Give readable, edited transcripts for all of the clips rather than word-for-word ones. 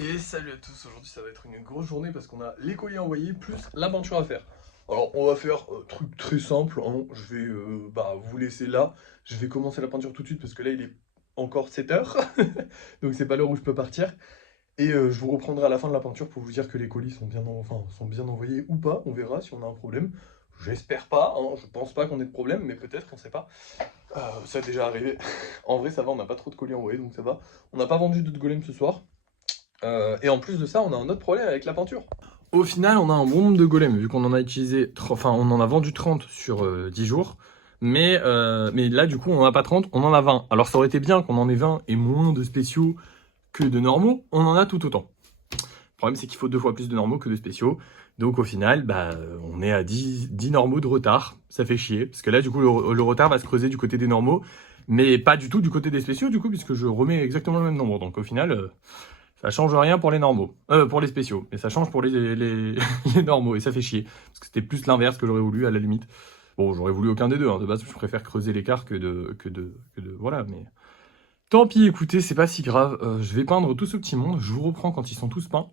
Et salut à tous, aujourd'hui ça va être une grosse journée parce qu'on a les colis envoyés plus la peinture à faire. Alors on va faire truc très simple, hein. Je vais vous laisser là, je vais commencer la peinture tout de suite parce que là il est encore 7 heures, donc c'est pas l'heure où je peux partir. Et je vous reprendrai à la fin de la peinture pour vous dire que les colis sont sont bien envoyés ou pas, on verra si on a un problème. J'espère pas, hein. Je pense pas qu'on ait de problème, mais peut-être, on sait pas. Ça a déjà arrivé. En vrai ça va, on n'a pas trop de colis envoyés donc ça va. On n'a pas vendu d'autres golems ce soir. Et en plus de ça, on a un autre problème avec la peinture. Au final, on a un bon nombre de golems, vu qu'on en a utilisé, enfin, on en a vendu 30 sur 10 jours. Mais là, du coup, on n'en a pas 30, on en a 20. Alors, ça aurait été bien qu'on en ait 20 et moins de spéciaux que de normaux. On en a tout autant. Le problème, c'est qu'il faut 2 fois plus de normaux que de spéciaux. Donc, au final, on est à 10 normaux de retard. Ça fait chier. Parce que là, du coup, le retard va se creuser du côté des normaux. Mais pas du tout du côté des spéciaux, du coup, puisque je remets exactement le même nombre. Donc, au final, ça change rien pour les normaux, pour les spéciaux, mais ça change pour les normaux, et ça fait chier, parce que c'était plus l'inverse que j'aurais voulu, à la limite. Bon, j'aurais voulu aucun des deux, hein. De base, je préfère creuser l'écart voilà, mais... Tant pis, écoutez, c'est pas si grave, je vais peindre tout ce petit monde, je vous reprends quand ils sont tous peints.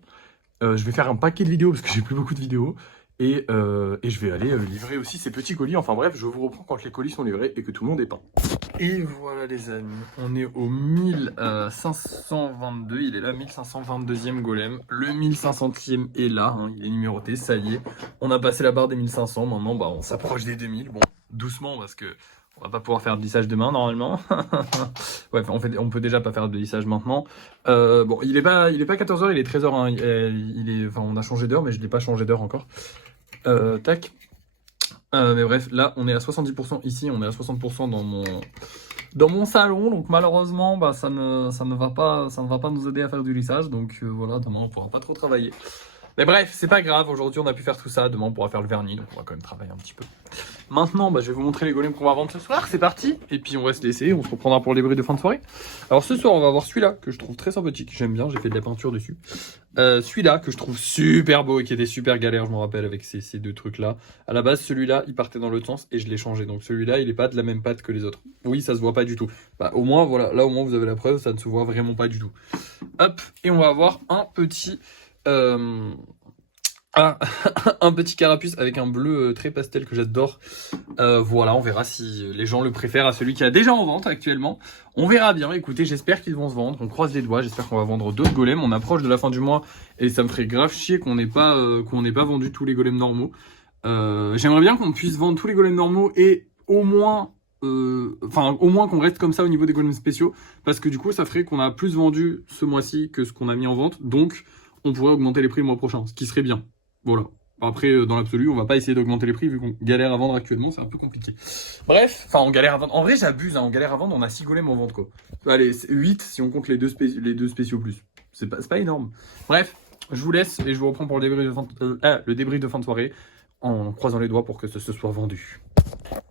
Je vais faire un paquet de vidéos, parce que j'ai plus beaucoup de vidéos, et je vais aller livrer aussi ces petits colis, enfin bref, je vous reprends quand les colis sont livrés et que tout le monde est peint. Et voilà les amis, on est au 1522, il est là, 1522e golem. Le 1500e est là, hein, il est numéroté, ça y est. On a passé la barre des 1500, maintenant on s'approche des 2000. Bon, doucement parce que on va pas pouvoir faire de lissage demain normalement. Ouais, on peut déjà pas faire de lissage maintenant. Bon, il est pas 14h, il est 13h, hein, on a changé d'heure mais je l'ai pas changé d'heure encore. Tac. Mais bref, là on est à 70% ici, on est à 60% dans mon salon, donc malheureusement ça ne va pas nous aider à faire du lissage, donc voilà, demain on pourra pas trop travailler. Mais bref, c'est pas grave, aujourd'hui on a pu faire tout ça, demain on pourra faire le vernis, donc on va quand même travailler un petit peu. Maintenant, je vais vous montrer les golems qu'on va vendre ce soir, c'est parti. Et puis on va se laisser, on se reprendra pour les bruits de fin de soirée. Alors ce soir on va voir celui-là, que je trouve très sympathique, j'aime bien, j'ai fait de la peinture dessus. Celui-là, que je trouve super beau et qui était super galère, je me rappelle, avec ces deux trucs-là. À la base, celui-là, il partait dans l'autre sens et je l'ai changé. Donc celui-là, il est pas de la même pâte que les autres. Oui, ça se voit pas du tout. Au moins, voilà, là au moins vous avez la preuve, ça ne se voit vraiment pas du tout. Hop, et on va avoir un petit... un petit carapuce avec un bleu très pastel que j'adore. Voilà, on verra si les gens le préfèrent à celui qui a déjà en vente actuellement. On verra bien, écoutez, j'espère qu'ils vont se vendre. On croise les doigts, j'espère qu'on va vendre d'autres golems. On approche de la fin du mois et ça me ferait grave chier qu'on n'ait pas vendu tous les golems normaux. J'aimerais bien qu'on puisse vendre tous les golems normaux et au moins qu'on reste comme ça au niveau des golems spéciaux, parce que du coup ça ferait qu'on a plus vendu ce mois-ci que ce qu'on a mis en vente, donc on pourrait augmenter les prix le mois prochain, ce qui serait bien. Voilà. Après, dans l'absolu, on va pas essayer d'augmenter les prix vu qu'on galère à vendre actuellement, c'est un peu compliqué. Bref, enfin, on galère à vendre. En vrai, j'abuse, hein, on galère à vendre, on a 6 golems en vente, quoi. Allez, 8 si on compte les deux spéciaux plus. C'est pas énorme. Bref, je vous laisse et je vous reprends pour le débrief de fin de soirée, en croisant les doigts pour que ce soit vendu.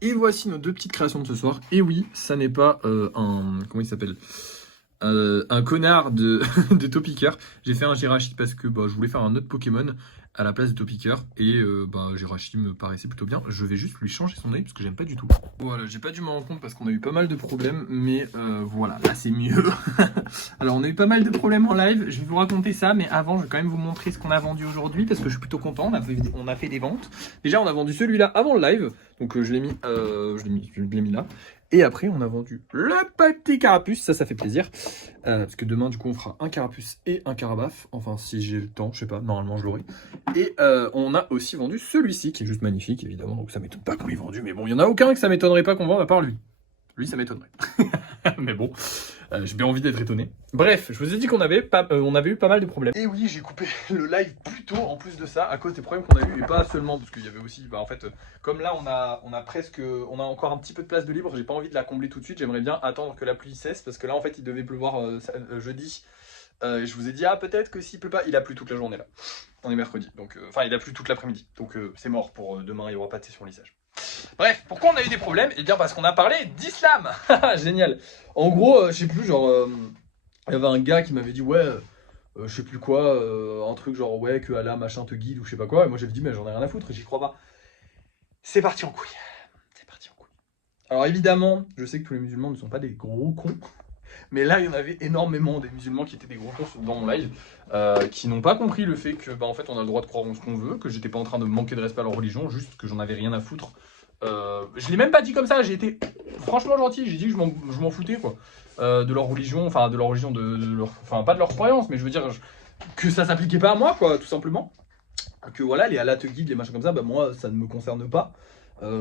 Et voici nos deux petites créations de ce soir. Et oui, ça n'est pas comment il s'appelle, un connard de, de Topiqueur. J'ai fait un Jirachi parce que je voulais faire un autre Pokémon à la place de Topiqueur. Et Jirachi me paraissait plutôt bien. Je vais juste lui changer son œil parce que j'aime pas du tout. Voilà, j'ai pas dû m'en rendre compte parce qu'on a eu pas mal de problèmes. Mais voilà, là c'est mieux. Alors on a eu pas mal de problèmes en live. Je vais vous raconter ça. Mais avant, je vais quand même vous montrer ce qu'on a vendu aujourd'hui parce que je suis plutôt content. On a fait des ventes. Déjà, on a vendu celui-là avant le live. Donc je l'ai mis là. Et après, on a vendu le petit carapuce, ça fait plaisir. Parce que demain, du coup, on fera un carapuce et un carabaf. Enfin, si j'ai le temps, je sais pas, normalement, je l'aurai. Et on a aussi vendu celui-ci, qui est juste magnifique, évidemment. Donc ça m'étonne pas qu'on l'ait vendu. Mais bon, il y en a aucun que ça m'étonnerait pas qu'on vende, à part lui. Lui, ça m'étonnerait. Mais bon, j'ai bien envie d'être étonné. Bref, je vous ai dit qu'on avait eu pas mal de problèmes. Et oui, j'ai coupé le live plus tôt en plus de ça, à cause des problèmes qu'on a eu, et pas seulement, parce qu'il y avait aussi, en fait, comme là, on a encore un petit peu de place de libre, j'ai pas envie de la combler tout de suite, j'aimerais bien attendre que la pluie cesse, parce que là, en fait, il devait pleuvoir jeudi. Et je vous ai dit, peut-être que s'il pleut pas, il a plu toute la journée là. On est mercredi, donc il a plu toute l'après-midi, donc c'est mort pour demain, il n'y aura pas de session lissage. Bref, pourquoi on a eu des problèmes? Eh bien parce qu'on a parlé d'islam. Génial. En gros, je sais plus, il y avait un gars qui m'avait dit ouais, je sais plus quoi, un truc genre ouais, que Allah machin te guide ou je sais pas quoi. Et moi j'avais dit mais j'en ai rien à foutre, j'y crois pas. C'est parti en couille. C'est parti en couille. Alors évidemment, je sais que tous les musulmans ne sont pas des gros cons. Mais là, il y en avait énormément des musulmans qui étaient des gros cons dans mon live, qui n'ont pas compris le fait que, bah, en fait, on a le droit de croire en ce qu'on veut, que j'étais pas en train de manquer de respect à leur religion, juste que j'en avais rien à foutre. Je l'ai même pas dit comme ça, j'ai été franchement gentil, j'ai dit que je m'en foutais, quoi. De leur religion, enfin, de leur religion, de leur, enfin, pas de leur croyance, mais je veux dire que ça s'appliquait pas à moi, quoi, tout simplement. Que voilà, les Allah te guident, les machins comme ça, bah moi, ça ne me concerne pas.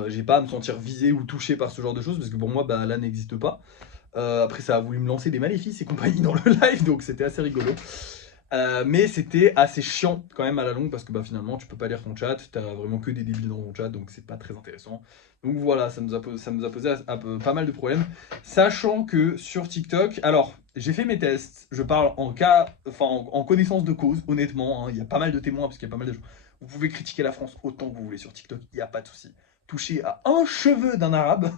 J'ai pas à me sentir visé ou touché par ce genre de choses, parce que pour moi, bah, Allah n'existe pas. Après, ça a voulu me lancer des maléfices et compagnie dans le live, donc c'était assez rigolo. Mais c'était assez chiant quand même à la longue, parce que bah, finalement, tu peux pas lire ton chat, t'as vraiment que des débiles dans ton chat, donc c'est pas très intéressant. Donc voilà, ça nous a posé pas mal de problèmes. Sachant que sur TikTok, alors, j'ai fait mes tests, je parle en connaissance de cause, honnêtement, hein, il y a pas mal de témoins, parce qu'il y a pas mal de gens. Vous pouvez critiquer la France autant que vous voulez sur TikTok, il n'y a pas de souci. Toucher à un cheveu d'un arabe,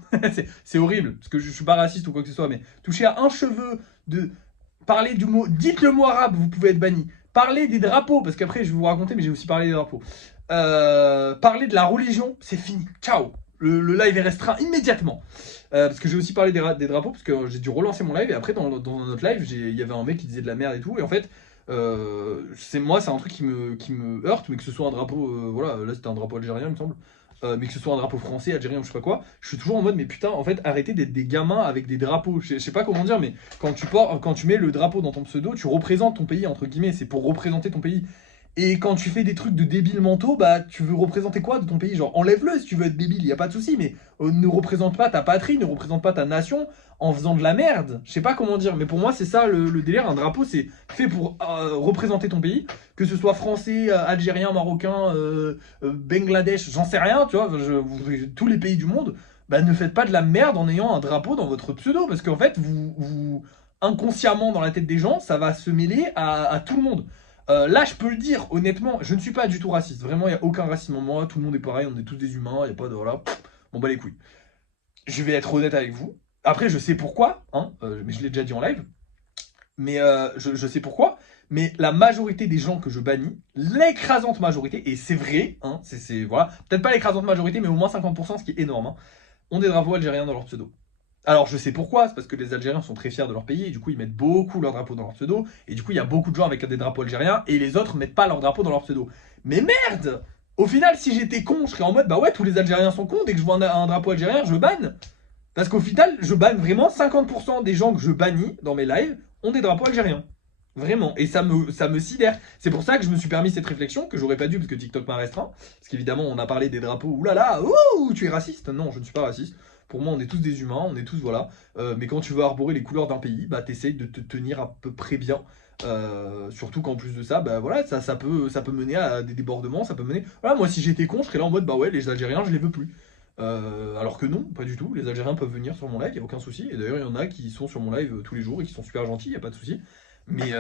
c'est horrible, parce que je suis pas raciste ou quoi que ce soit, mais toucher à un cheveu de... Parler du mot, dites le mot arabe, vous pouvez être banni. Parler des drapeaux, parce qu'après je vais vous raconter, mais j'ai aussi parlé des drapeaux. Parler de la religion, c'est fini. Ciao. Le live est restreint immédiatement. Parce que j'ai aussi parlé des drapeaux, parce que j'ai dû relancer mon live, et après dans notre live, il y avait un mec qui disait de la merde et tout, et en fait, c'est un truc qui me heurte, mais que ce soit un drapeau, voilà, là c'était un drapeau algérien, il me semble, mais que ce soit un drapeau français, algérien ou je sais pas quoi, je suis toujours en mode, mais putain, en fait, arrêtez d'être des gamins avec des drapeaux. Je sais pas comment dire, mais quand tu mets le drapeau dans ton pseudo, tu représentes ton pays, entre guillemets, c'est pour représenter ton pays. Et quand tu fais des trucs de débiles mentaux, bah tu veux représenter quoi de ton pays? Genre enlève-le si tu veux être débile, y a pas de souci, mais ne représente pas ta patrie, ne représente pas ta nation en faisant de la merde. Je sais pas comment dire, mais pour moi c'est ça le délire. Un drapeau c'est fait pour représenter ton pays, que ce soit français, algérien, marocain, Bangladesh, j'en sais rien, tu vois, tous les pays du monde. Bah ne faites pas de la merde en ayant un drapeau dans votre pseudo, parce qu'en fait vous inconsciemment dans la tête des gens, ça va se mêler à tout le monde. Là, je peux le dire, honnêtement, je ne suis pas du tout raciste. Vraiment, il n'y a aucun racisme en moi. Tout le monde est pareil, on est tous des humains. Il n'y a pas de. Voilà, on bat les couilles. Je vais être honnête avec vous. Après, je sais pourquoi, hein, mais je l'ai déjà dit en live. Mais je sais pourquoi. Mais la majorité des gens que je bannis, l'écrasante majorité, et c'est vrai, hein, voilà, peut-être pas l'écrasante majorité, mais au moins 50%, ce qui est énorme, hein, ont des drapeaux algériens dans leur pseudo. Alors je sais pourquoi, c'est parce que les Algériens sont très fiers de leur pays et du coup ils mettent beaucoup leur drapeau dans leur pseudo et du coup il y a beaucoup de gens avec des drapeaux algériens et les autres mettent pas leur drapeau dans leur pseudo. Mais merde! Au final si j'étais con je serais en mode bah ouais tous les Algériens sont cons, dès que je vois un drapeau algérien je banne. Parce qu'au final je banne vraiment 50% des gens que je bannis dans mes lives ont des drapeaux algériens. Vraiment, et ça me sidère. C'est pour ça que je me suis permis cette réflexion, que j'aurais pas dû parce que TikTok m'a restreint. Parce qu'évidemment, on a parlé des drapeaux, oulala, ouh, tu es raciste. Non, je ne suis pas raciste. Pour moi, on est tous des humains, on est tous, voilà. Mais quand tu veux arborer les couleurs d'un pays, bah t'essayes de te tenir à peu près bien. Surtout qu'en plus de ça, bah voilà, ça peut mener à des débordements, ça peut mener. Voilà, moi si j'étais con, je serais là en mode bah ouais, les Algériens, je les veux plus. Alors que non, pas du tout. Les Algériens peuvent venir sur mon live, il n'y a aucun souci. Et d'ailleurs, il y en a qui sont sur mon live tous les jours et qui sont super gentils, il n'y a pas de souci. Mais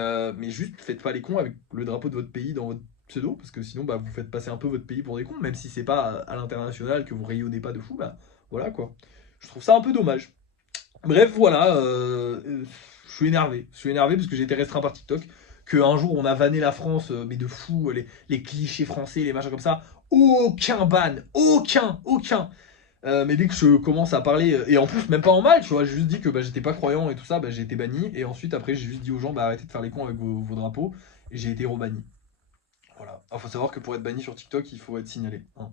juste, faites pas les cons avec le drapeau de votre pays dans votre pseudo, parce que sinon, bah, vous faites passer un peu votre pays pour des cons, même si c'est pas à l'international, que vous rayonnez pas de fou, bah voilà quoi. Je trouve ça un peu dommage. Bref, voilà, je suis énervé. Je suis énervé parce que j'ai été restreint par TikTok. Qu'un jour on a vanné la France, mais de fou, les clichés français, les machins comme ça. Aucun ban, aucun. Mais dès que je commence à parler, et en plus même pas en mal, tu vois, j'ai juste dit que bah, j'étais pas croyant et tout ça, bah, j'ai été banni. Et ensuite après j'ai juste dit aux gens bah arrêtez de faire les cons avec vos drapeaux. Et j'ai été rebanni. Voilà. Il faut savoir que pour être banni sur TikTok, il faut être signalé, hein.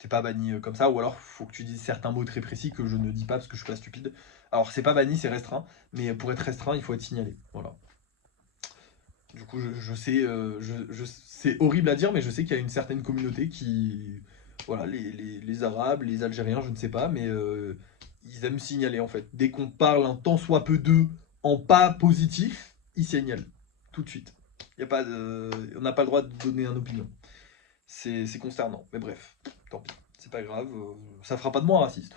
T'es pas banni comme ça, ou alors faut que tu dises certains mots très précis que je ne dis pas parce que je suis pas stupide. Alors c'est pas banni, c'est restreint, mais pour être restreint, il faut être signalé. Voilà. Du coup, je sais, c'est horrible à dire, mais je sais qu'il y a une certaine communauté qui, voilà, les Arabes, les Algériens, je ne sais pas, mais ils aiment signaler en fait. Dès qu'on parle un tant soit peu d'eux en pas positif, ils signalent tout de suite. Y a pas de, on n'a pas le droit de donner une opinion. C'est consternant, mais bref, tant pis, c'est pas grave, ça fera pas de moi un raciste,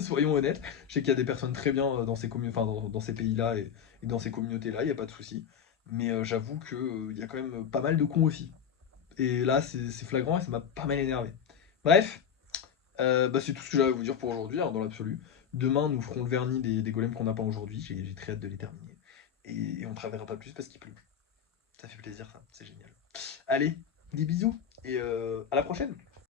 soyons honnêtes. Je sais qu'il y a des personnes très bien dans ces enfin, dans ces pays-là et dans ces communautés-là, il n'y a pas de souci. Mais j'avoue qu'il y a quand même pas mal de cons aussi. Et là, c'est flagrant et ça m'a pas mal énervé. Bref, bah, c'est tout ce que j'avais à vous dire pour aujourd'hui, hein, dans l'absolu. Demain, nous ferons le vernis des golems qu'on n'a pas aujourd'hui, j'ai très hâte de les terminer. Et on ne travaillera pas plus parce qu'il pleut. Ça fait plaisir ça, c'est génial. Allez, des bisous et à la prochaine.